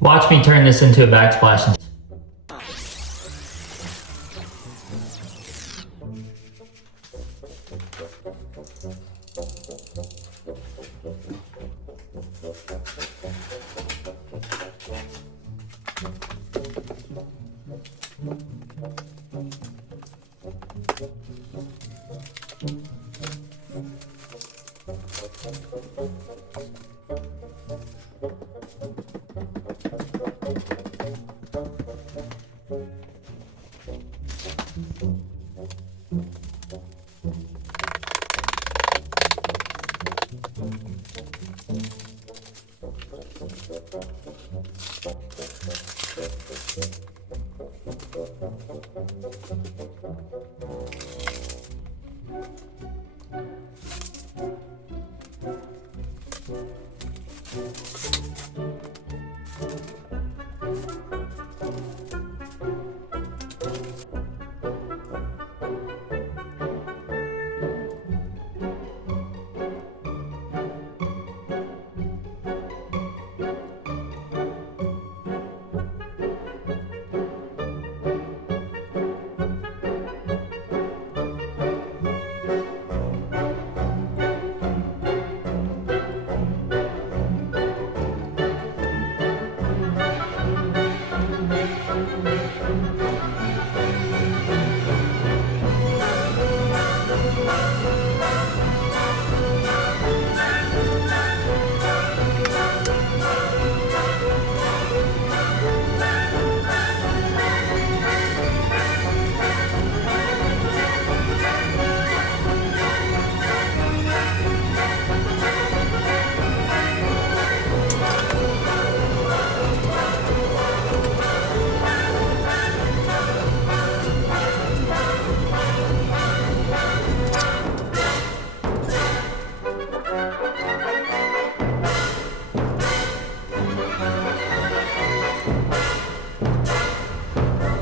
Watch me turn this into a backsplash.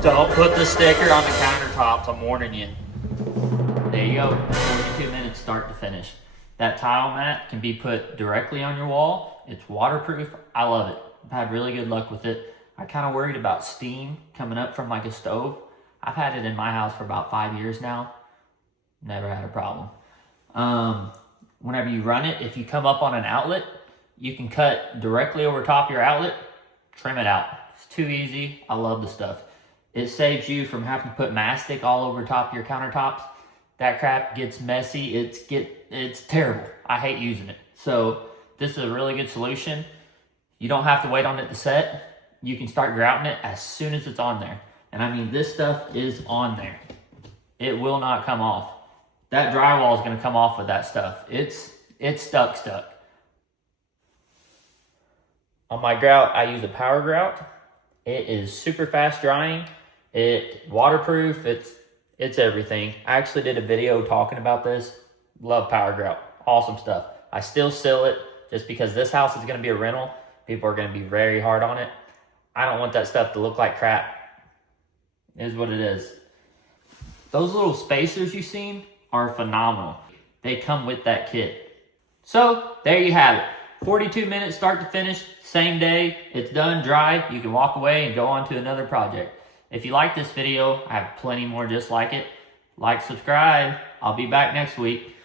Don't put the sticker on the countertops, I'm warning you. There you go, 42 minutes start to finish. That tile mat can be put directly on your wall. It's waterproof, I love it. I've had really good luck with it. I kind of worried about steam coming up from like a stove. I've had it in my house for about 5 years now. Never had a problem. Whenever you run it, if you come up on an outlet, you can cut directly over top your outlet, trim it out. It's too easy, I love the stuff. It saves you from having to put mastic all over top of your countertops. That crap gets messy. It's terrible. I hate using it. So this is a really good solution. You don't have to wait on it to set. You can start grouting it as soon as it's on there. And I mean, this stuff is on there. It will not come off. That drywall is going to come off with that stuff. It's stuck. On my grout, I use a power grout. It is super fast drying. It's waterproof. It's everything. I actually did a video talking about this. Love power grout. Awesome stuff. I still seal it just because this house is going to be a rental. People are going to be very hard on it. I don't want that stuff to look like crap. It is what it is. Those little spacers you've seen are phenomenal. They come with that kit. So there you have it. 42 minutes start to finish, same day. It's done, dry. You can walk away and go on to another project. If you like this video, I have plenty more just like it. Like, subscribe. I'll be back next week.